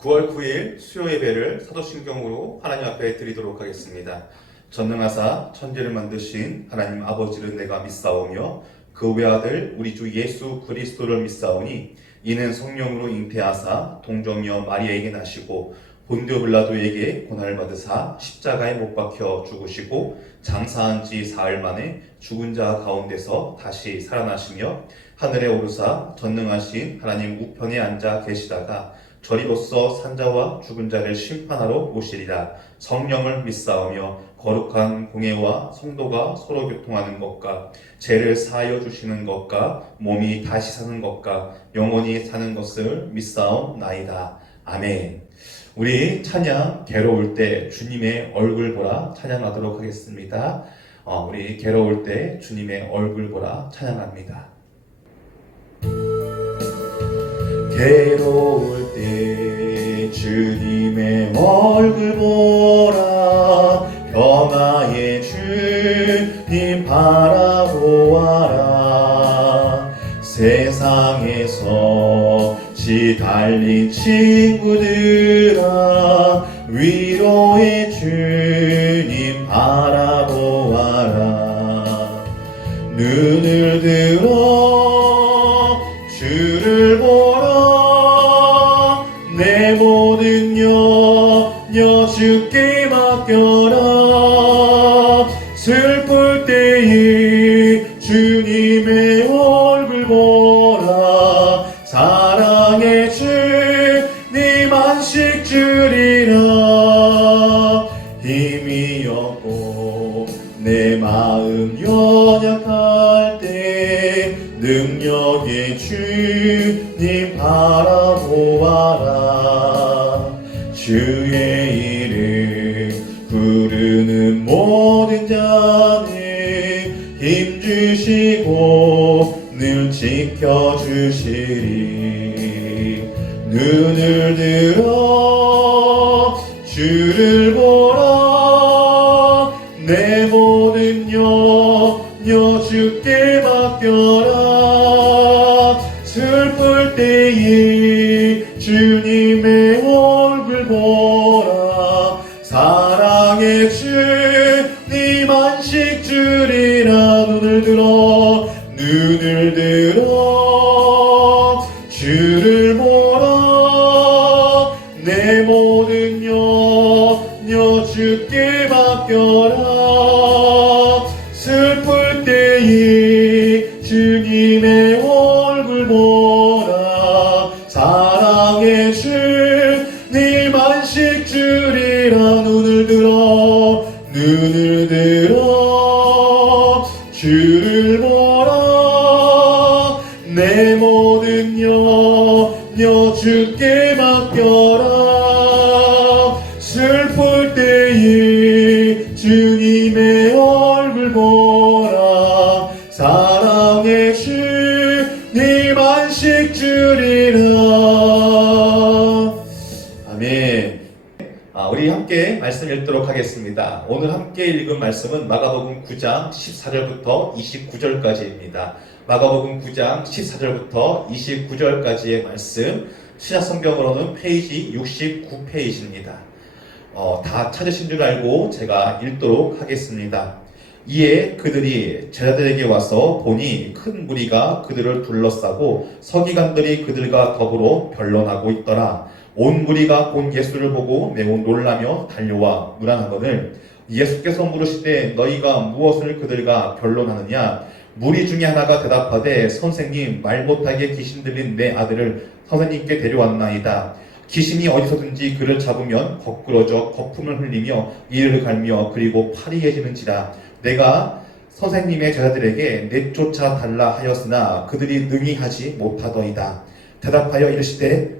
9월 9일 수요 예배를 사도신경으로 하나님 앞에 드리도록 하겠습니다. 전능하사 천지를 만드신 하나님 아버지를 내가 믿사오며 그 외아들 우리 주 예수 그리스도를 믿사오니 이는 성령으로 잉태하사 동정녀 마리아에게 나시고 본디오 빌라도에게 고난을 받으사 십자가에 못 박혀 죽으시고 장사한 지 사흘 만에 죽은 자 가운데서 다시 살아나시며 하늘에 오르사 전능하신 하나님 우편에 앉아 계시다가 저리로서 산자와 죽은 자를 심판하러 오시리라. 성령을 믿사오며 거룩한 공예와 성도가 서로 교통하는 것과 죄를 사하여 주시는 것과 몸이 다시 사는 것과 영원히 사는 것을 믿사옵나이다. 아멘. 우리 찬양 괴로울 때 주님의 얼굴 보라 찬양하도록 하겠습니다. 우리 괴로울 때 주님의 얼굴 보라 찬양합니다. 괴로울 때 주님의 얼굴 보라 평화의 주님 바라보아라. 세상에서 시달린 친구들아 위로의 주님 바라보아라. 눈을 들어 주를 보라. 내 모든 염려 주께 맡겨라. 슬플 때에 주님의 얼굴 보라. 사랑의 주님 안식 주리라. 힘이 없고 내 마음 연약할 때 능력의 주님 바라보아라. 주의 이름 부르는 모든 자는 힘주시고 늘 지켜주시리. 눈을 들어 주를 보라. 내 모든 염려 주께 맡겨라. 슬플 때에 주님의 얼굴 보라. 사랑의 주님 안식 주리라. 눈을 들어 주를 보라. 내 모든 염려 주께 맡겨라. 슬플 때에 주님의 얼굴 보라. 사랑의 주님 안식 주리라. 눈을 들어 주를 보라. 내 모든 염려 주께 맡겨라. 슬플 때에 주님의 얼굴 보라. 사랑의 주님 안식 주리라. 아멘. 우리 함께 말씀 읽도록 하겠습니다. 오늘 함께 읽은 말씀은 마가복음 9장 14절부터 29절까지입니다. 마가복음 9장 14절부터 29절까지의 말씀, 신약성경으로는 페이지 69페이지입니다. 다 찾으신 줄 알고 제가 읽도록 하겠습니다. 이에 그들이 제자들에게 와서 보니 큰 무리가 그들을 둘러싸고 서기관들이 그들과 더불어 변론하고 있더라. 온 무리가 본 예수를 보고 매우 놀라며 달려와 문안하거늘 예수께서 물으시되 너희가 무엇을 그들과 변론하느냐? 무리 중에 하나가 대답하되 선생님, 말 못하게 귀신 들린 내 아들을 선생님께 데려왔나이다. 귀신이 어디서든지 그를 잡으면 거꾸러져 거품을 흘리며 이를 갈며 그리고 파리해지는지라. 내가 선생님의 제자들에게 내쫓아 달라 하였으나 그들이 능히 하지 못하더이다. 대답하여 이르시되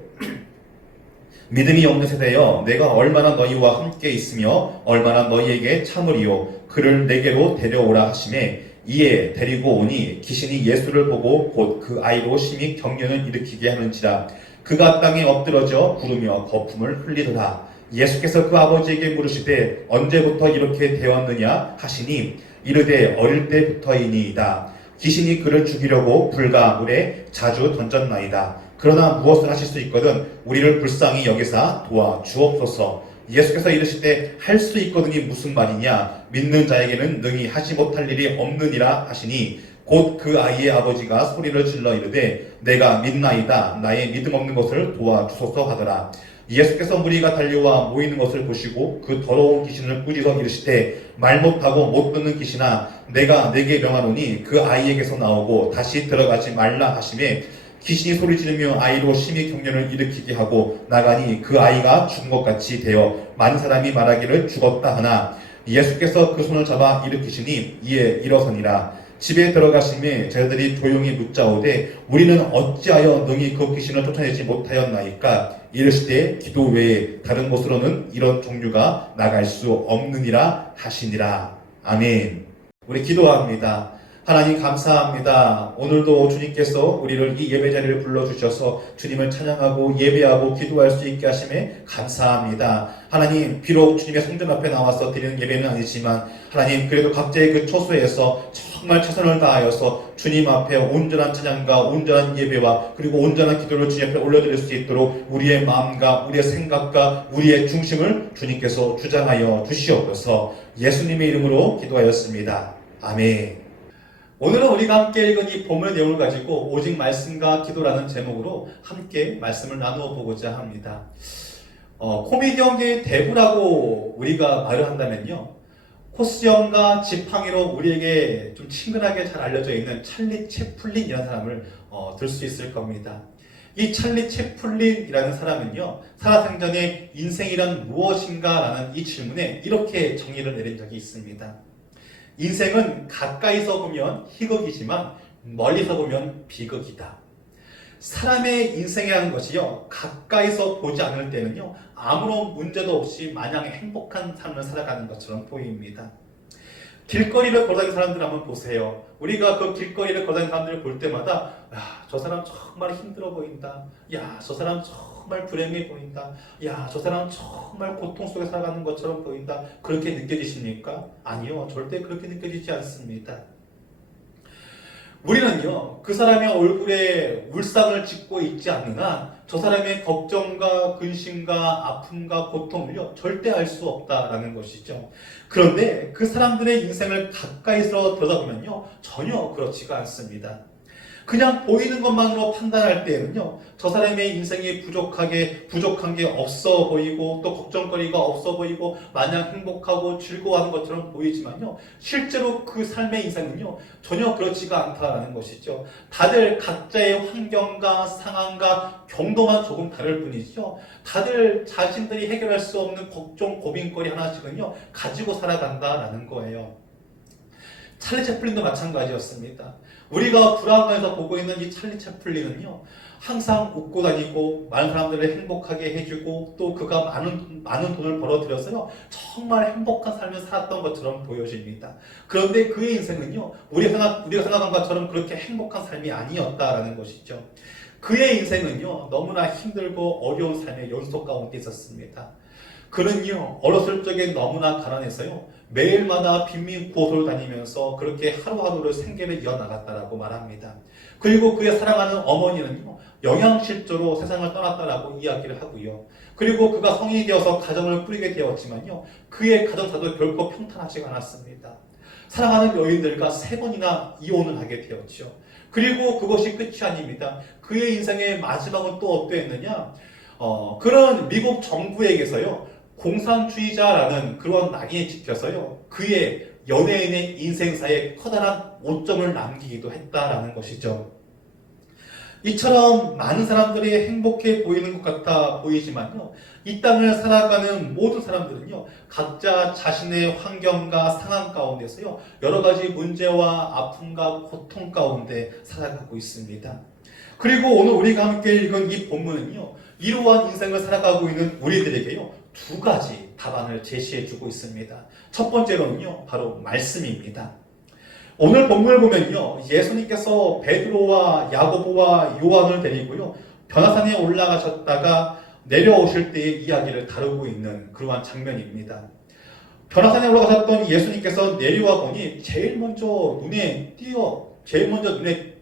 믿음이 없는 세대여, 내가 얼마나 너희와 함께 있으며 얼마나 너희에게 참으리요. 그를 내게로 데려오라 하시매 이에 데리고 오니 귀신이 예수를 보고 곧 그 아이로 심히 경련을 일으키게 하는지라. 그가 땅에 엎드러져 부르며 거품을 흘리더라. 예수께서 그 아버지에게 물으시되 언제부터 이렇게 되었느냐 하시니 이르되 어릴 때부터이니이다. 귀신이 그를 죽이려고 불과 물에 자주 던졌나이다. 그러나 무엇을 하실 수 있거든 우리를 불쌍히 여기사 도와 주옵소서. 예수께서 이르실 때 할 수 있거든이 무슨 말이냐? 믿는 자에게는 능히 하지 못할 일이 없느니라 하시니 곧 그 아이의 아버지가 소리를 질러 이르되 내가 믿나이다. 나의 믿음 없는 것을 도와주소서 하더라. 예수께서 무리가 달려와 모이는 것을 보시고 그 더러운 귀신을 꾸짖어 이르시되 말 못하고 못 듣는 귀신아 내가 네게 명하노니 그 아이에게서 나오고 다시 들어가지 말라 하시매 귀신이 소리 지르며 아이로 심히 경련을 일으키게 하고 나가니 그 아이가 죽은 것 같이 되어 많은 사람이 말하기를 죽었다 하나 예수께서 그 손을 잡아 일으키시니 이에 일어서니라. 집에 들어가심에 제자들이 조용히 묻자오되 우리는 어찌하여 능히 그 귀신을 쫓아내지 못하였나이까? 이르시되 기도 외에 다른 곳으로는 이런 종류가 나갈 수 없느니라 하시니라. 아멘. 우리 기도합니다. 하나님 감사합니다. 오늘도 주님께서 우리를 이 예배 자리를 불러주셔서 주님을 찬양하고 예배하고 기도할 수 있게 하심에 감사합니다. 하나님 비록 주님의 성전 앞에 나와서 드리는 예배는 아니지만 하나님 그래도 각자의 그 처소에서 정말 최선을 다하여서 주님 앞에 온전한 찬양과 온전한 예배와 그리고 온전한 기도를 주님 앞에 올려드릴 수 있도록 우리의 마음과 우리의 생각과 우리의 중심을 주님께서 주장하여 주시옵소서. 예수님의 이름으로 기도하였습니다. 아멘. 오늘은 우리가 함께 읽은 이 본문의 내용을 가지고 오직 말씀과 기도라는 제목으로 함께 말씀을 나누어 보고자 합니다. 코미디언계의 대부라고 우리가 말을 한다면요. 코스염과 지팡이로 우리에게 좀 친근하게 잘 알려져 있는 찰리 채플린이라는 사람을 들 수 있을 겁니다. 이 찰리 채플린이라는 사람은요. 살아생전에 인생이란 무엇인가 라는 이 질문에 이렇게 정의를 내린 적이 있습니다. 인생은 가까이서 보면 희극이지만 멀리서 보면 비극이다. 사람의 인생이라는 것이요. 가까이서 보지 않을 때는요. 아무런 문제도 없이 마냥 행복한 삶을 살아가는 것처럼 보입니다. 길거리를 걸어다니는 사람들 한번 보세요. 우리가 그 길거리를 걸어다니는 사람들을 볼 때마다 야, 저 사람 정말 힘들어 보인다. 야, 저 사람 정말 불행해 보인다. 야, 저 사람 정말 고통 속에 살아가는 것처럼 보인다. 그렇게 느껴지십니까? 아니요. 절대 그렇게 느껴지지 않습니다. 우리는요, 그 사람의 얼굴에 울상을 짓고 있지 않는 한 저 사람의 걱정과 근심과 아픔과 고통을요, 절대 알 수 없다라는 것이죠. 그런데 그 사람들의 인생을 가까이서 들여다보면요, 전혀 그렇지가 않습니다. 그냥 보이는 것만으로 판단할 때에는요, 저 사람의 인생이 부족한 게 없어 보이고, 또 걱정거리가 없어 보이고, 마냥 행복하고 즐거워하는 것처럼 보이지만요, 실제로 그 삶의 인생은요, 전혀 그렇지가 않다라는 것이죠. 다들 각자의 환경과 상황과 경도만 조금 다를 뿐이죠. 다들 자신들이 해결할 수 없는 걱정, 고민거리 하나씩은요, 가지고 살아간다라는 거예요. 찰리 채플린도 마찬가지였습니다. 우리가 불안해서 보고 있는 이 찰리 채플린은요, 항상 웃고 다니고 많은 사람들을 행복하게 해주고 또 그가 많은 돈을 벌어들여서요, 정말 행복한 삶을 살았던 것처럼 보여집니다. 그런데 그의 인생은요, 우리가 생각한 것처럼 그렇게 행복한 삶이 아니었다라는 것이죠. 그의 인생은요, 너무나 힘들고 어려운 삶의 연속 가운데 있었습니다. 그는요, 어렸을 적에 너무나 가난해서요, 매일마다 빈민 구호소를 다니면서 그렇게 하루하루를 생계를 이어나갔다라고 말합니다. 그리고 그의 사랑하는 어머니는요, 영양실조로 세상을 떠났다라고 이야기를 하고요. 그리고 그가 성인이 되어서 가정을 꾸리게 되었지만요, 그의 가정사도 결코 평탄하지 않았습니다. 사랑하는 여인들과 3번이나 이혼을 하게 되었죠. 그리고 그것이 끝이 아닙니다. 그의 인생의 마지막은 또 어떠했느냐? 그런 미국 정부에게서요, 공산주의자라는 그런 낙인이 찍혀서요, 그의 연예인의 인생사에 커다란 오점을 남기기도 했다라는 것이죠. 이처럼 많은 사람들이 행복해 보이는 것 같아 보이지만요, 이 땅을 살아가는 모든 사람들은요, 각자 자신의 환경과 상황 가운데서요, 여러 가지 문제와 아픔과 고통 가운데 살아가고 있습니다. 그리고 오늘 우리가 함께 읽은 이 본문은요, 이러한 인생을 살아가고 있는 우리들에게요, 2가지 답안을 제시해주고 있습니다. 첫 번째로는요, 바로 말씀입니다. 오늘 본문을 보면요, 예수님께서 베드로와 야고보와 요한을 데리고요, 변화산에 올라가셨다가 내려오실 때의 이야기를 다루고 있는 그러한 장면입니다. 변화산에 올라가셨던 예수님께서 내려와 보니 제일 먼저 눈에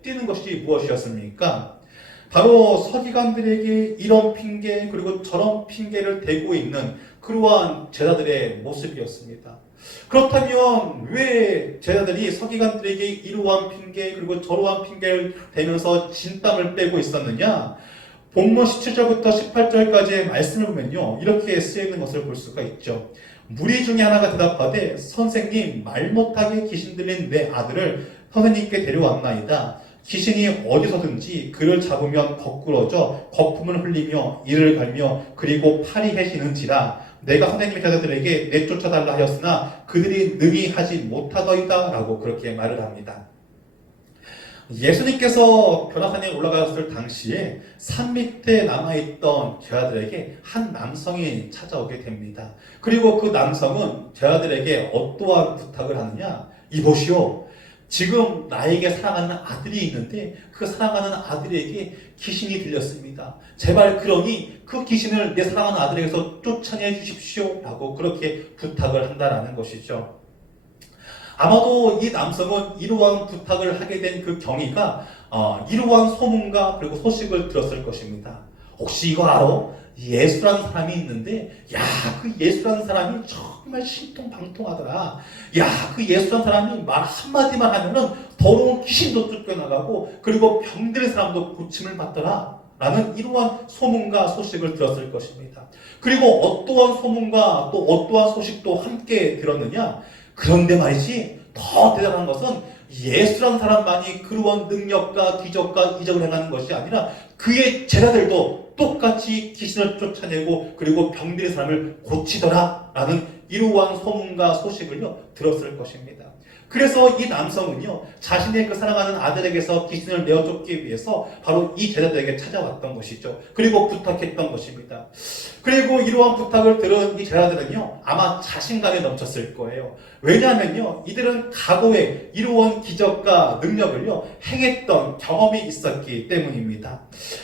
띄는 것이 무엇이었습니까? 바로 서기관들에게 이런 핑계 그리고 저런 핑계를 대고 있는 그러한 제자들의 모습이었습니다. 그렇다면 왜 제자들이 서기관들에게 이러한 핑계 그리고 저러한 핑계를 대면서 진땀을 빼고 있었느냐? 본문 17절부터 18절까지의 말씀을 보면요, 이렇게 쓰여 있는 것을 볼 수가 있죠. 무리 중에 하나가 대답하되 선생님, 말 못하게 귀신 들린 내 아들을 선생님께 데려왔나이다. 귀신이 어디서든지 그를 잡으면 거꾸러져 거품을 흘리며 이를 갈며 그리고 팔이 해지는지라. 내가 선생님의 제자들에게 내쫓아달라 하였으나 그들이 능히 하지 못하더이다 라고 그렇게 말을 합니다. 예수님께서 변화산에 올라가셨을 당시에 산 밑에 남아있던 제자들에게 한 남성이 찾아오게 됩니다. 그리고 그 남성은 제자들에게 어떠한 부탁을 하느냐? 이보시오, 지금 나에게 사랑하는 아들이 있는데 그 사랑하는 아들에게 귀신이 들렸습니다. 제발 그러니 그 귀신을 내 사랑하는 아들에게서 쫓아내 주십시오 라고 그렇게 부탁을 한다라는 것이죠. 아마도 이 남성은 이러한 부탁을 하게 된 그 경위가 이러한 소문과 그리고 소식을 들었을 것입니다. 혹시 이거 알아? 예수라는 사람이 있는데 그 예수라는 사람이 정말 신통방통하더라. 그 예수라는 사람이 말 한마디만 하면은 더러운 귀신도 쫓겨나가고 그리고 병들은 사람도 고침을 받더라 라는 이러한 소문과 소식을 들었을 것입니다. 그리고 어떠한 소문과 또 어떠한 소식도 함께 들었느냐? 그런데 말이지, 더 대단한 것은 예수라는 사람만이 그러한 능력과 기적과 이적을 행하는 것이 아니라 그의 제자들도 똑같이 귀신을 쫓아내고 그리고 병들의 사람을 고치더라 라는 이러한 소문과 소식을요 들었을 것입니다. 그래서 이 남성은요 자신의 그 사랑하는 아들에게서 귀신을 내어 쫓기 위해서 바로 이 제자들에게 찾아왔던 것이죠. 그리고 부탁했던 것입니다. 그리고 이러한 부탁을 들은 이 제자들은요 아마 자신감에 넘쳤을 거예요. 왜냐하면요 이들은 과거에 이러한 기적과 능력을요 행했던 경험이 있었기 때문입니다.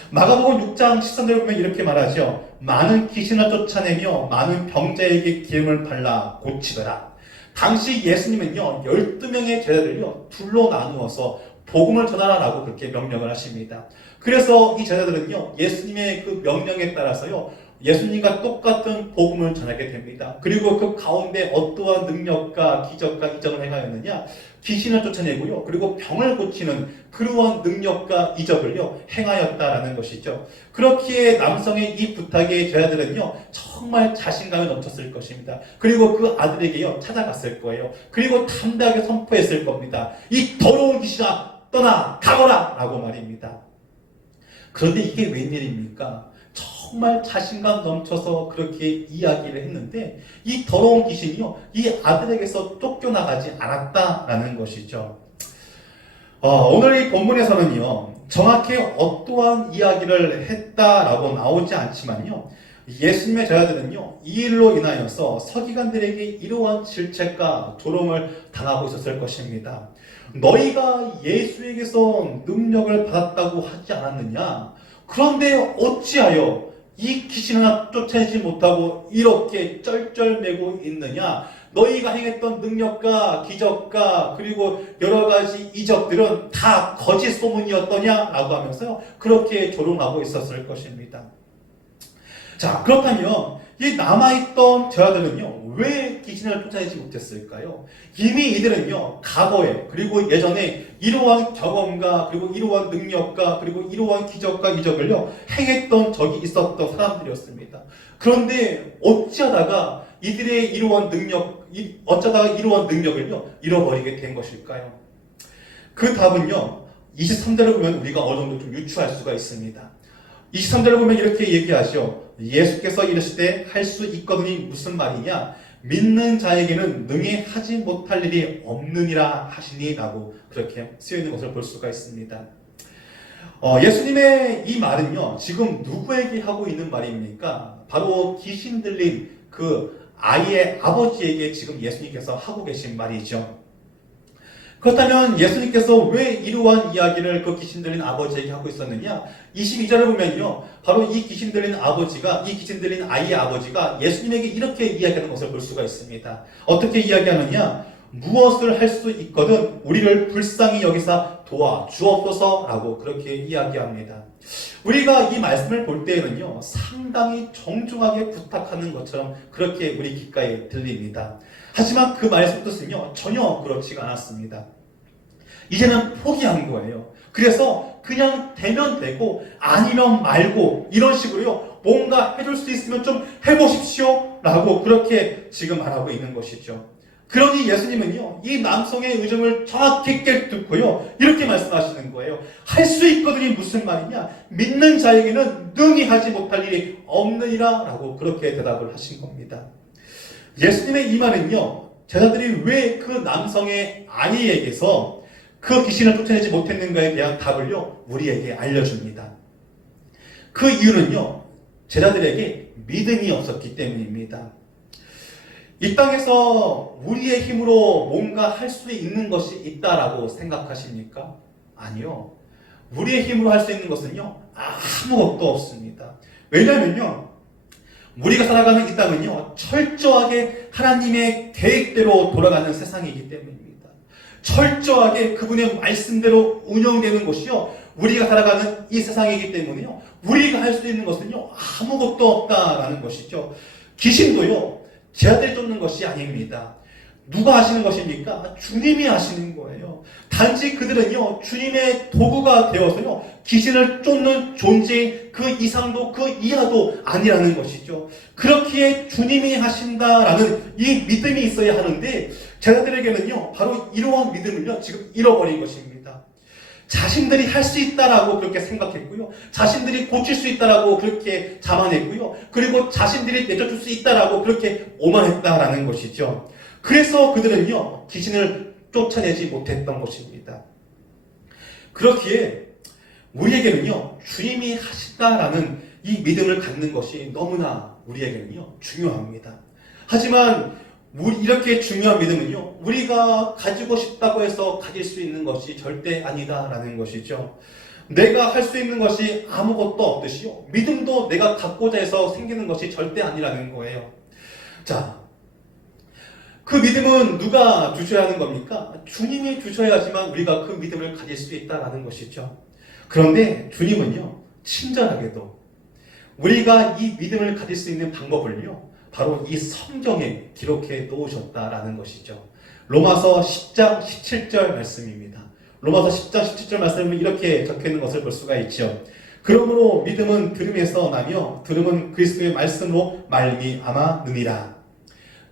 마가복음 6장 13절에 보면 이렇게 말하죠. 많은 귀신을 쫓아내며 많은 병자에게 기름을 발라 고치더라. 당시 예수님은요 12명의 제자들을요 둘로 나누어서 복음을 전하라라고 그렇게 명령을 하십니다. 그래서 이 제자들은요 예수님의 그 명령에 따라서요 예수님과 똑같은 복음을 전하게 됩니다. 그리고 그 가운데 어떠한 능력과 기적과 이적을 행하였느냐? 귀신을 쫓아내고요. 그리고 병을 고치는 그러한 능력과 이적을요 행하였다라는 것이죠. 그렇기에 남성의 이 부탁에 제자들은요 정말 자신감이 넘쳤을 것입니다. 그리고 그 아들에게요 찾아갔을 거예요. 그리고 담대하게 선포했을 겁니다. 이 더러운 귀신아 떠나 가거라 라고 말입니다. 그런데 이게 웬일입니까? 정말 자신감 넘쳐서 그렇게 이야기를 했는데 이 더러운 귀신이요 이 아들에게서 쫓겨나가지 않았다라는 것이죠. 오늘 이 본문에서는요 정확히 어떠한 이야기를 했다라고 나오지 않지만요 예수님의 제자들은요 이 일로 인하여서 서기관들에게 이러한 질책과 조롱을 당하고 있었을 것입니다. 너희가 예수에게서 능력을 받았다고 하지 않았느냐? 그런데 어찌하여 이 귀신을 쫓아내지 못하고 이렇게 쩔쩔매고 있느냐? 너희가 행했던 능력과 기적과 그리고 여러 가지 이적들은 다 거짓 소문이었더냐라고 하면서 그렇게 조롱하고 있었을 것입니다. 자, 그렇다면 이 남아있던 제자들은요 왜 귀신을 쫓아내지 못했을까요? 이미 이들은요 과거에 그리고 예전에 이러한 경험과 그리고 이러한 능력과 그리고 이러한 기적과 이적을요 행했던 적이 있었던 사람들이었습니다. 그런데 어쩌다가 이들의 이러한 능력을요 잃어버리게 된 것일까요? 그 답은요 23절을 보면 우리가 어느 정도 좀 유추할 수가 있습니다. 23절을 보면 이렇게 얘기하죠. 예수께서 이르시되 할 수 있거든이 무슨 말이냐? 믿는 자에게는 능히 하지 못할 일이 없느니라 하시니 라고 그렇게 쓰여있는 것을 볼 수가 있습니다. 예수님의 이 말은요 지금 누구에게 하고 있는 말입니까? 바로 귀신 들린 그 아이의 아버지에게 지금 예수님께서 하고 계신 말이죠. 그렇다면 예수님께서 왜 이러한 이야기를 그 귀신 들린 아버지에게 하고 있었느냐? 22절을 보면요. 바로 이 귀신 들린 아버지가, 이 귀신 들린 아이의 아버지가 예수님에게 이렇게 이야기하는 것을 볼 수가 있습니다. 어떻게 이야기하느냐? 무엇을 할 수 있거든 우리를 불쌍히 여기사 도와 주옵소서라고 그렇게 이야기합니다. 우리가 이 말씀을 볼 때에는요, 상당히 정중하게 부탁하는 것처럼 그렇게 우리 귓가에 들립니다. 하지만 그 말씀 뜻은요, 전혀 그렇지가 않았습니다. 이제는 포기한 거예요. 그래서 그냥 되면 되고 아니면 말고 이런 식으로요, 뭔가 해줄 수 있으면 좀 해보십시오 라고 그렇게 지금 말하고 있는 것이죠. 그러니 예수님은요, 이 남성의 의정을 정확히 깨뜨고요, 이렇게 말씀하시는 거예요. 할 수 있거든이 무슨 말이냐? 믿는 자에게는 능히 하지 못할 일이 없느니라 라고 그렇게 대답을 하신 겁니다. 예수님의 이 말은요, 제자들이 왜 그 남성의 아내에게서 그 귀신을 쫓아내지 못했는가에 대한 답을요, 우리에게 알려줍니다. 그 이유는요, 제자들에게 믿음이 없었기 때문입니다. 이 땅에서 우리의 힘으로 뭔가 할 수 있는 것이 있다라고 생각하십니까? 아니요. 우리의 힘으로 할 수 있는 것은요, 아무것도 없습니다. 왜냐하면요, 우리가 살아가는 이 땅은요, 철저하게 하나님의 계획대로 돌아가는 세상이기 때문입니다. 철저하게 그분의 말씀대로 운영되는 것이요, 우리가 살아가는 이 세상이기 때문에요, 우리가 할 수 있는 것은요, 아무것도 없다라는 것이죠. 귀신도요, 제자들이 쫓는 것이 아닙니다. 누가 하시는 것입니까? 주님이 하시는 거예요. 단지 그들은요, 주님의 도구가 되어서요, 귀신을 쫓는 존재인 그 이상도 그 이하도 아니라는 것이죠. 그렇기에 주님이 하신다라는 이 믿음이 있어야 하는데, 제자들에게는요, 바로 이러한 믿음을요, 지금 잃어버린 것입니다. 자신들이 할 수 있다라고 그렇게 생각했고요. 자신들이 고칠 수 있다라고 그렇게 자만했고요. 그리고 자신들이 내쫓을 수 있다라고 그렇게 오만했다라는 것이죠. 그래서 그들은요, 귀신을 쫓아내지 못했던 것입니다. 그렇기에 우리에게는요, 주님이 하신다라는 이 믿음을 갖는 것이 너무나 우리에게는요, 중요합니다. 하지만 이렇게 중요한 믿음은요, 우리가 가지고 싶다고 해서 가질 수 있는 것이 절대 아니다라는 것이죠. 내가 할 수 있는 것이 아무것도 없듯이요, 믿음도 내가 갖고자 해서 생기는 것이 절대 아니라는 거예요. 자, 그 믿음은 누가 주셔야 하는 겁니까? 주님이 주셔야지만 우리가 그 믿음을 가질 수 있다라는 것이죠. 그런데 주님은요, 친절하게도 우리가 이 믿음을 가질 수 있는 방법을요, 바로 이 성경에 기록해 놓으셨다라는 것이죠. 로마서 10장 17절 말씀입니다. 로마서 10장 17절 말씀은 이렇게 적혀 있는 것을 볼 수가 있죠. 그러므로 믿음은 들음에서 나며 들음은 그리스도의 말씀으로 말미암아느니라.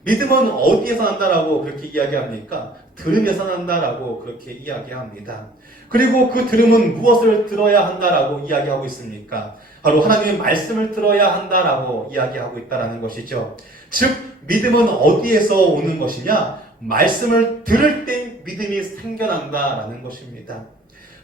믿음은 어디에서 난다라고 그렇게 이야기합니까? 들음에서 난다라고 그렇게 이야기합니다. 그리고 그 들음은 무엇을 들어야 한다라고 이야기하고 있습니까? 바로 하나님의 말씀을 들어야 한다라고 이야기하고 있다라는 것이죠. 즉, 믿음은 어디에서 오는 것이냐? 말씀을 들을 때 믿음이 생겨난다라는 것입니다.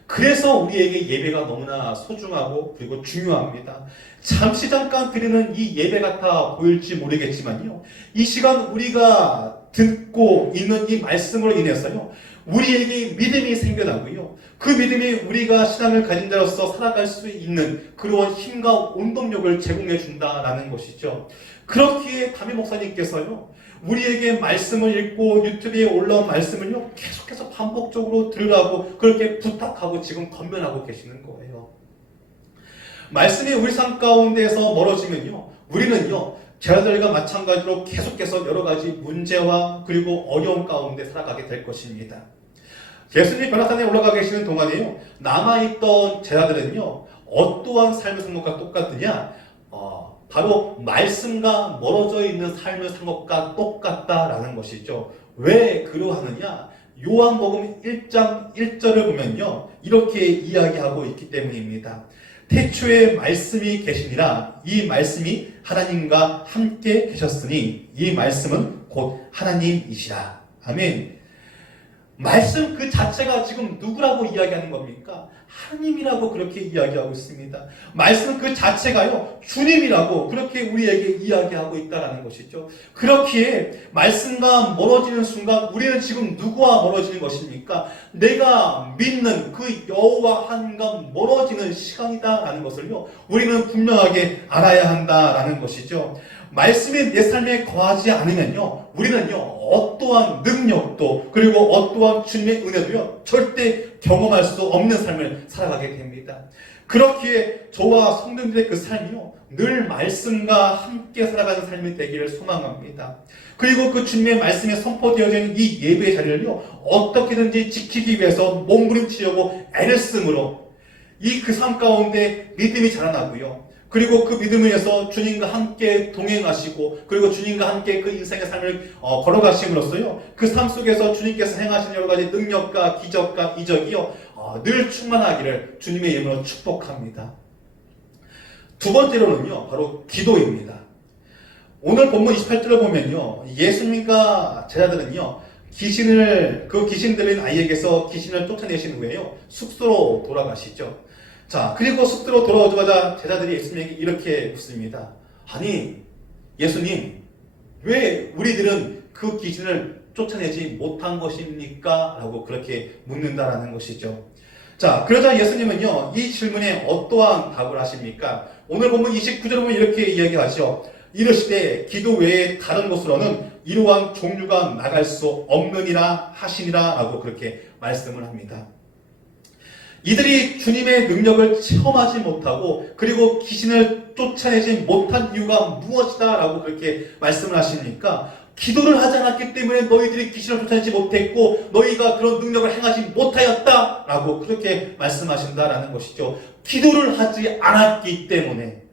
그래서 우리에게 예배가 너무나 소중하고 그리고 중요합니다. 잠시 잠깐 드리는 이 예배 같아 보일지 모르겠지만요, 이 시간 우리가 듣고 있는 이 말씀으로 인해서요, 우리에게 믿음이 생겨나고요, 그 믿음이 우리가 신앙을 가진 자로서 살아갈 수 있는 그러한 힘과 운동력을 제공해 준다라는 것이죠. 그렇기에 담임 목사님께서요, 우리에게 말씀을 읽고 유튜브에 올라온 말씀을요, 계속해서 반복적으로 들으라고 그렇게 부탁하고 지금 권면하고 계시는 거예요. 말씀이 우리 삶 가운데에서 멀어지면요, 우리는요, 제자들과 마찬가지로 계속해서 여러 가지 문제와 그리고 어려움 가운데 살아가게 될 것입니다. 예수님이 변화산에 올라가 계시는 동안에요, 남아있던 제자들은요, 어떠한 삶을 산 것과 똑같느냐? 바로 말씀과 멀어져 있는 삶을 산 것과 똑같다라는 것이죠. 왜 그러하느냐? 요한복음 1장 1절을 보면요, 이렇게 이야기하고 있기 때문입니다. 태초에 말씀이 계시니라. 이 말씀이 하나님과 함께 계셨으니 이 말씀은 곧 하나님이시라. 아멘. 말씀 그 자체가 지금 누구라고 이야기하는 겁니까? 하나님이라고 그렇게 이야기하고 있습니다. 말씀 그 자체가요, 주님이라고 그렇게 우리에게 이야기하고 있다는 것이죠. 그렇기에 말씀과 멀어지는 순간 우리는 지금 누구와 멀어지는 것입니까? 내가 믿는 그 여호와 하나님과 멀어지는 시간이다라는 것을요, 우리는 분명하게 알아야 한다라는 것이죠. 말씀이 내 삶에 거하지 않으면요, 우리는요, 어떠한 능력도, 그리고 어떠한 주님의 은혜도요, 절대 경험할 수 없는 삶을 살아가게 됩니다. 그렇기에 저와 성도님들의 그 삶이요, 늘 말씀과 함께 살아가는 삶이 되기를 소망합니다. 그리고 그 주님의 말씀에 선포되어져 있는 이 예배의 자리를요, 어떻게든지 지키기 위해서 몸부림치려고 애를 쓰므로 이 그 삶 가운데 믿음이 자라나고요. 그리고 그 믿음을 위해서 주님과 함께 동행하시고, 그리고 주님과 함께 그 인생의 삶을 걸어가심으로써요, 그 삶 속에서 주님께서 행하신 여러 가지 능력과 기적과 이적이요, 늘 충만하기를 주님의 이름으로 축복합니다. 두 번째로는요, 바로 기도입니다. 오늘 본문 28절을 보면요, 예수님과 제자들은요, 그 귀신 들린 아이에게서 귀신을 쫓아내신 후에요, 숙소로 돌아가시죠. 자, 그리고 숙소로 돌아오자마자 제자들이 예수님에게 이렇게 묻습니다. 아니, 예수님, 왜 우리들은 그 귀신을 쫓아내지 못한 것입니까? 라고 그렇게 묻는다라는 것이죠. 자, 그러자 예수님은요, 이 질문에 어떠한 답을 하십니까? 오늘 보면 29절 보면 이렇게 이야기하죠. 이르시되 기도 외에 다른 곳으로는 이러한 종류가 나갈 수 없느니라 하시니라 라고 그렇게 말씀을 합니다. 이들이 주님의 능력을 체험하지 못하고, 그리고 귀신을 쫓아내지 못한 이유가 무엇이다 라고 그렇게 말씀을 하시니까, 기도를 하지 않았기 때문에 너희들이 귀신을 쫓아내지 못했고 너희가 그런 능력을 행하지 못하였다 라고 그렇게 말씀하신다라는 것이죠. 기도를 하지 않았기 때문에.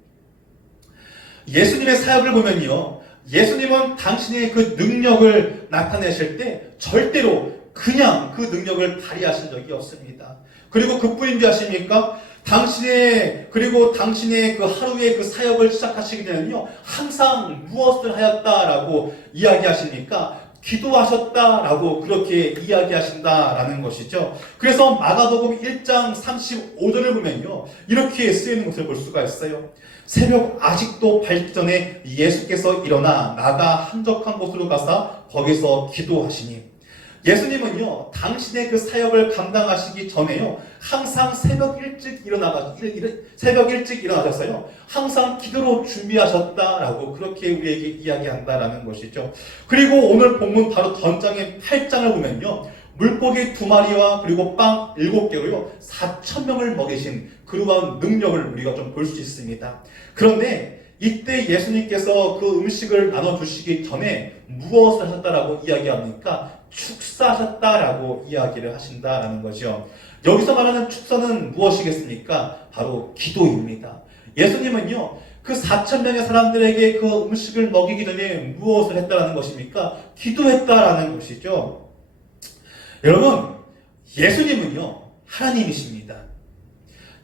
예수님의 사역을 보면요, 예수님은 당신의 그 능력을 나타내실 때 절대로 그냥 그 능력을 발휘하신 적이 없습니다. 그리고 그뿐인지 아십니까? 당신의 그 하루의 그 사역을 시작하시기 전에는요, 항상 무엇을 하였다라고 이야기하시니까 기도하셨다라고 그렇게 이야기하신다라는 것이죠. 그래서 마가복음 1장 35절을 보면요, 이렇게 쓰여있는 것을 볼 수가 있어요. 새벽 아직도 밝기 전에 예수께서 일어나 나가 한적한 곳으로 가서 거기서 기도하시니, 예수님은요, 당신의 그 사역을 감당하시기 전에요, 항상 새벽 일찍 일어나셨어요. 항상 기도로 준비하셨다라고 그렇게 우리에게 이야기한다라는 것이죠. 그리고 오늘 본문 바로 전장의 8장을 보면요, 물고기 2마리와 그리고 빵 7개로요, 4,000명을 먹이신 그러한 능력을 우리가 좀 볼 수 있습니다. 그런데 이때 예수님께서 그 음식을 나눠주시기 전에 무엇을 하셨다라고 이야기합니까? 축사하셨다라고 이야기를 하신다라는 거죠. 여기서 말하는 축사는 무엇이겠습니까? 바로 기도입니다. 예수님은요, 그 4,000명의 사람들에게 그 음식을 먹이기 전에 무엇을 했다라는 것입니까? 기도했다라는 것이죠. 여러분, 예수님은요, 하나님이십니다.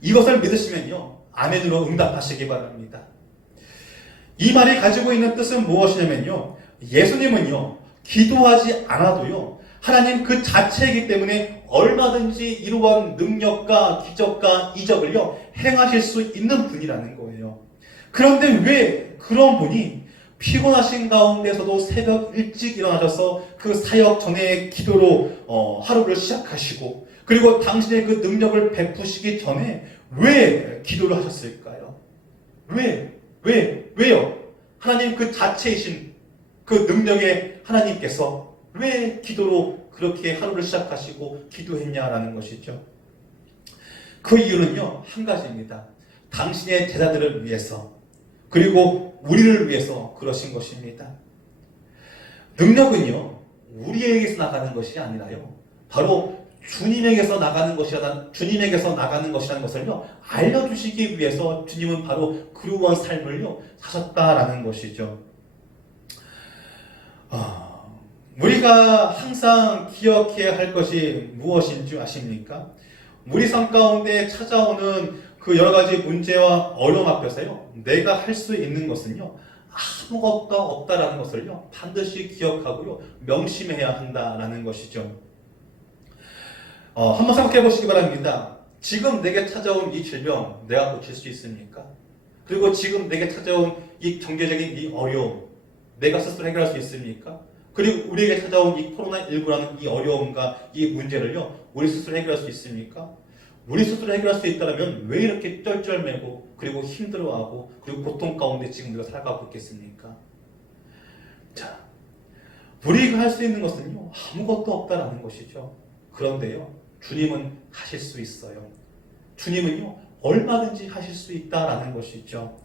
이것을 믿으시면요, 아멘으로 응답하시기 바랍니다. 이 말이 가지고 있는 뜻은 무엇이냐면요, 예수님은요, 기도하지 않아도요, 하나님 그 자체이기 때문에 얼마든지 이러한 능력과 기적과 이적을요, 행하실 수 있는 분이라는 거예요. 그런데 왜 그런 분이 피곤하신 가운데서도 새벽 일찍 일어나셔서 그 사역 전에 기도로 하루를 시작하시고, 그리고 당신의 그 능력을 베푸시기 전에 왜 기도를 하셨을까요? 왜요? 하나님 그 자체이신 그 능력의 하나님께서 왜 기도로 그렇게 하루를 시작하시고 기도했냐라는 것이죠. 그 이유는요, 한 가지입니다. 당신의 제자들을 위해서, 그리고 우리를 위해서 그러신 것입니다. 능력은요, 우리에게서 나가는 것이 아니라요, 바로 주님에게서 나가는 것이라는 것을요, 알려주시기 위해서 주님은 바로 그러한 삶을요, 사셨다라는 것이죠. 우리가 항상 기억해야 할 것이 무엇인 줄 아십니까? 우리 삶 가운데 찾아오는 그 여러 가지 문제와 어려움 앞에서요, 내가 할 수 있는 것은요, 아무것도 없다라는 것을요, 반드시 기억하고요, 명심해야 한다라는 것이죠. 한번 생각해 보시기 바랍니다. 지금 내게 찾아온 이 질병 내가 고칠 수 있습니까? 그리고 지금 내게 찾아온 이 경제적인 이 어려움 내가 스스로 해결할 수 있습니까? 그리고 우리에게 찾아온 이 코로나19라는 이 어려움과 이 문제를요, 우리 스스로 해결할 수 있습니까? 우리 스스로 해결할 수 있다면 왜 이렇게 쩔쩔매고 그리고 힘들어하고 그리고 고통 가운데 지금 우리가 살아가고 있겠습니까? 자, 우리가 할 수 있는 것은요, 아무것도 없다라는 것이죠. 그런데요, 주님은 하실 수 있어요. 주님은요, 얼마든지 하실 수 있다라는 것이죠.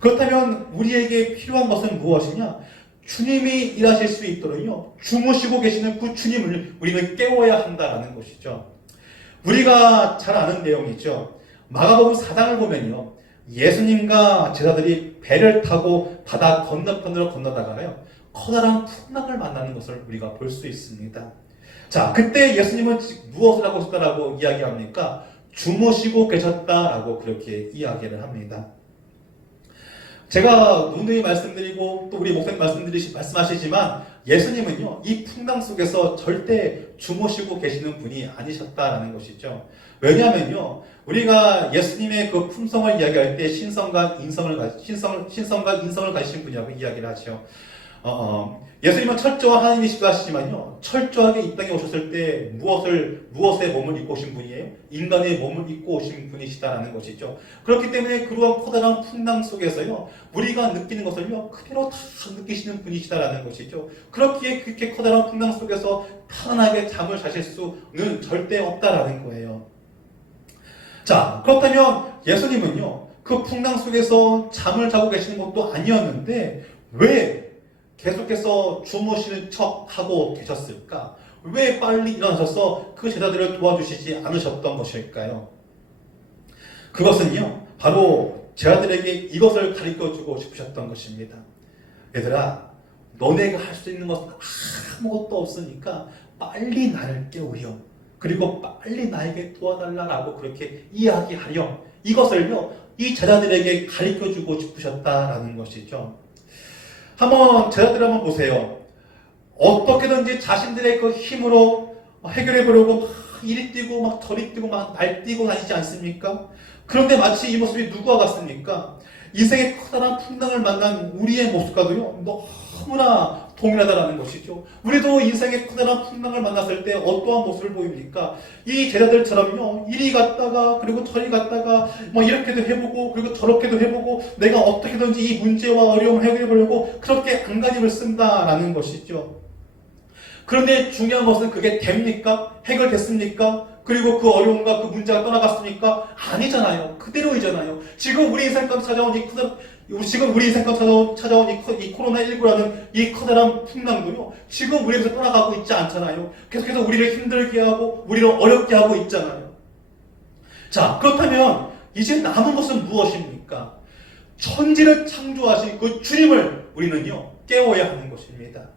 그렇다면 우리에게 필요한 것은 무엇이냐? 주님이 일하실 수 있도록요, 주무시고 계시는 그 주님을 우리는 깨워야 한다라는 것이죠. 우리가 잘 아는 내용이죠. 마가복음 4장을 보면요, 예수님과 제자들이 배를 타고 바다 건너편으로 건너다가요, 커다란 풍랑을 만나는 것을 우리가 볼 수 있습니다. 자, 그때 예수님은 무엇을 하고 있었다라고 이야기합니까? 주무시고 계셨다라고 그렇게 이야기를 합니다. 제가 누누이 말씀드리고 또 우리 목사님 말씀하시지만 예수님은요, 이 풍랑 속에서 절대 주무시고 계시는 분이 아니셨다라는 것이죠. 왜냐하면요, 우리가 예수님의 그 품성을 이야기할 때 신성과 인성을 가지신 분이라고 이야기를 하죠. 예수님은 철저한 하나님이시기도 하시지만요, 철저하게 이 땅에 오셨을 때 무엇에 몸을 입고 오신 분이에요? 인간의 몸을 입고 오신 분이시다라는 것이죠. 그렇기 때문에 그러한 커다란 풍랑 속에서요, 우리가 느끼는 것을요, 그대로 다 느끼시는 분이시다라는 것이죠. 그렇기에 그렇게 커다란 풍랑 속에서 편안하게 잠을 자실 수는 절대 없다라는 거예요. 자, 그렇다면 예수님은요, 그 풍랑 속에서 잠을 자고 계시는 것도 아니었는데 왜 계속해서 주무시는 척 하고 계셨을까? 왜 빨리 일어나셔서 그 제자들을 도와주시지 않으셨던 것일까요? 그것은요, 바로 제자들에게 이것을 가르쳐주고 싶으셨던 것입니다. 얘들아, 너네가 할 수 있는 것은 아무것도 없으니까 빨리 나를 깨우려. 그리고 빨리 나에게 도와달라고 그렇게 이야기하려. 이것을요, 이 제자들에게 가르쳐주고 싶으셨다라는 것이죠. 한번 제자들 한번 보세요. 어떻게든지 자신들의 그 힘으로 해결해 보려고 막 이리 뛰고 막 저리 뛰고 막 날뛰고 다니지 않습니까? 그런데 마치 이 모습이 누구와 같습니까? 인생의 커다란 풍랑을 만난 우리의 모습과도요, 너무나 동일하다는 것이죠. 우리도 인생의 커다란 풍랑을 만났을 때 어떠한 모습을 보입니까? 이 제자들처럼요, 이리 갔다가 그리고 저리 갔다가 뭐 이렇게도 해보고 그리고 저렇게도 해보고 내가 어떻게든지 이 문제와 어려움을 해결해 보려고 그렇게 안간힘을 쓴다라는 것이죠. 그런데 중요한 것은 그게 됩니까? 해결됐습니까? 그리고 그 어려움과 그 문제가 떠나갔습니까? 아니잖아요. 그대로이잖아요. 지금 우리 인생 가운데 찾아온 이 코로나19라는 이 커다란 풍랑도요, 지금 우리에게서 떠나가고 있지 않잖아요. 계속해서 우리를 힘들게 하고 우리를 어렵게 하고 있잖아요. 자, 그렇다면 이제 남은 것은 무엇입니까? 천지를 창조하신 그 주님을 우리는요, 깨워야 하는 것입니다.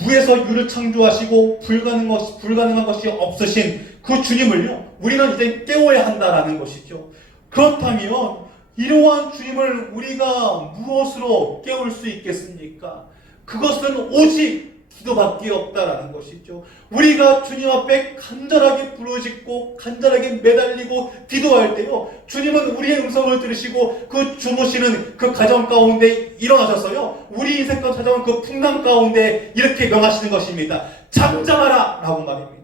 무에서 유를 창조하시고 불가능한 것이 없으신 그 주님을요, 우리는 이제 깨워야 한다라는 것이죠. 그렇다면 이러한 주님을 우리가 무엇으로 깨울 수 있겠습니까? 그것은 오직 기도밖에 없다라는 것이죠. 우리가 주님 앞에 간절하게 부르짖고 간절하게 매달리고 기도할 때요, 주님은 우리의 음성을 들으시고 그 주무시는 그 가정 가운데 일어나셔서요, 우리 인생 가운데 찾아온 그 풍랑 가운데 이렇게 명하시는 것입니다. 잠잠하라! 라고 말입니다.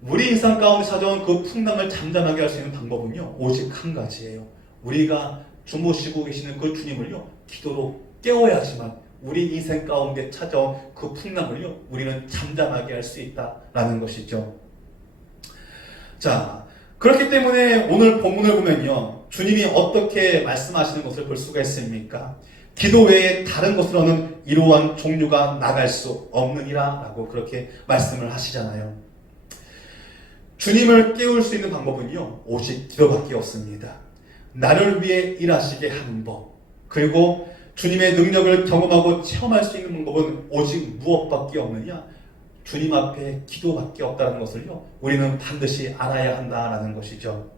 우리 인생 가운데 찾아온 그 풍랑을 잠잠하게 할 수 있는 방법은요, 오직 한 가지예요. 우리가 주무시고 계시는 그 주님을요, 기도로 깨워야지만 우리 인생 가운데 찾아온 그 풍랑을요, 우리는 잠잠하게 할 수 있다라는 것이죠. 자, 그렇기 때문에 오늘 본문을 보면요, 주님이 어떻게 말씀하시는 것을 볼 수가 있습니까? 기도 외에 다른 것으로는 이러한 종류가 나갈 수 없느니라 라고 그렇게 말씀을 하시잖아요. 주님을 깨울 수 있는 방법은요, 오직 기도밖에 없습니다. 나를 위해 일하시게 하는 법, 그리고 주님의 능력을 경험하고 체험할 수 있는 방법은 오직 무엇밖에 없느냐? 주님 앞에 기도밖에 없다는 것을요, 우리는 반드시 알아야 한다라는 것이죠.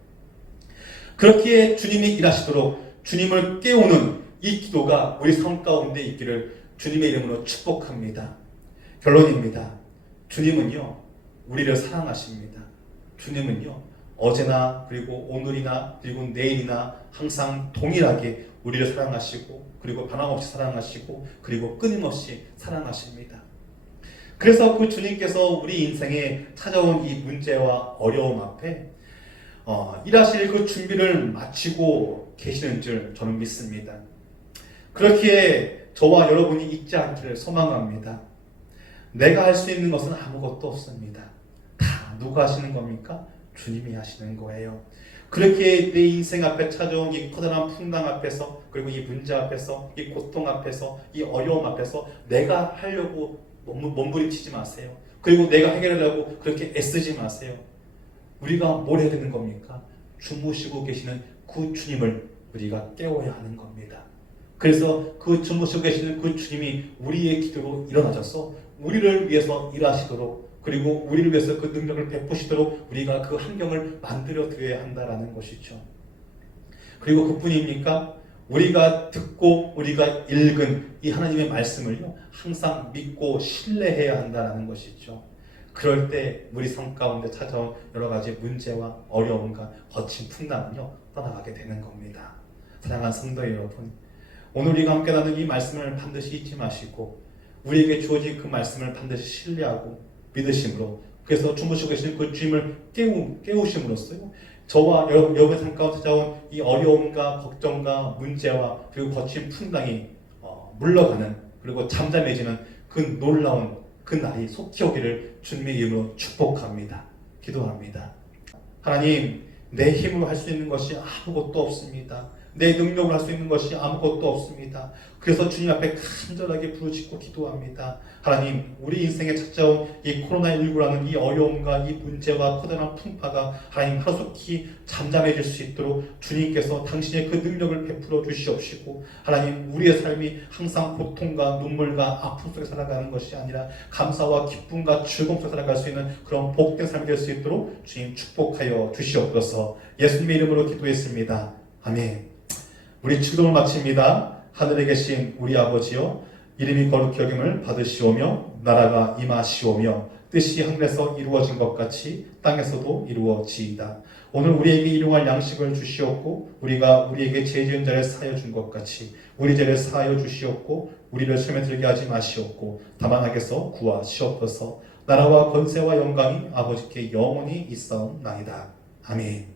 그렇기에 주님이 일하시도록 주님을 깨우는 이 기도가 우리 삶 가운데 있기를 주님의 이름으로 축복합니다. 결론입니다. 주님은요, 우리를 사랑하십니다. 주님은요, 어제나 그리고 오늘이나 그리고 내일이나 항상 동일하게 우리를 사랑하시고 그리고 변함없이 사랑하시고 그리고 끊임없이 사랑하십니다. 그래서 그 주님께서 우리 인생에 찾아온 이 문제와 어려움 앞에 일하실 그 준비를 마치고 계시는 줄 저는 믿습니다. 그렇기에 저와 여러분이 잊지 않기를 소망합니다. 내가 할 수 있는 것은 아무것도 없습니다. 다 누가 하시는 겁니까? 주님이 하시는 거예요. 그렇게 내 인생 앞에 찾아온 이 커다란 풍랑 앞에서, 그리고 이 문제 앞에서, 이 고통 앞에서, 이 어려움 앞에서 내가 하려고 몸부림치지 마세요. 그리고 내가 해결하려고 그렇게 애쓰지 마세요. 우리가 뭘 해야 되는 겁니까? 주무시고 계시는 그 주님을 우리가 깨워야 하는 겁니다. 그래서 그 주무시고 계시는 그 주님이 우리의 기도로 일어나셔서 우리를 위해서 일하시도록, 그리고 우리를 위해서 그 능력을 베푸시도록 우리가 그 환경을 만들어 드려야 한다라는 것이죠. 그리고 그뿐입니까? 우리가 듣고 우리가 읽은 이 하나님의 말씀을요, 항상 믿고 신뢰해야 한다는 것이죠. 그럴 때 우리 삶 가운데 찾아온 여러 가지 문제와 어려움과 거친 풍랑은요, 떠나가게 되는 겁니다. 사랑하는 성도 여러분, 오늘 우리가 함께 나눈 이 말씀을 반드시 잊지 마시고 우리에게 주어진 그 말씀을 반드시 신뢰하고 믿으심으로, 그래서 주무시고 계신 그 주님을 깨우심으로써요, 저와 여러분의 삶 가운데 찾아온 이 어려움과 걱정과 문제와 그리고 거친 풍랑이 물러가는, 그리고 잠잠해지는 그 놀라운 그 날이 속히 오기를 주님의 이름으로 축복합니다. 기도합니다. 하나님, 내 힘으로 할 수 있는 것이 아무것도 없습니다. 내 능력으로 할 수 있는 것이 아무것도 없습니다. 그래서 주님 앞에 간절하게 부르짖고 기도합니다. 하나님, 우리 인생에 찾아온 이 코로나19라는 이 어려움과 이 문제와 커다란 풍파가 하나님 하루속히 잠잠해질 수 있도록 주님께서 당신의 그 능력을 베풀어 주시옵시고, 하나님, 우리의 삶이 항상 고통과 눈물과 아픔 속에 살아가는 것이 아니라 감사와 기쁨과 즐거움 속에 살아갈 수 있는 그런 복된 삶이 될 수 있도록 주님 축복하여 주시옵소서. 예수님의 이름으로 기도했습니다. 아멘. 우리 축도를 마칩니다. 하늘에 계신 우리 아버지여, 이름이 거룩히 여김을 받으시오며 나라가 임하시오며 뜻이 하늘에서 이루어진 것 같이 땅에서도 이루어지이다. 오늘 우리에게 일용할 양식을 주시옵고 우리가 우리에게 죄 지은 자를 사하여 준 것 같이 우리 죄를 사하여 주시옵고 우리를 시험에 들게 하지 마시옵고 다만 악에서 구하시옵소서. 나라와 권세와 영광이 아버지께 영원히 있사옵나이다. 아멘.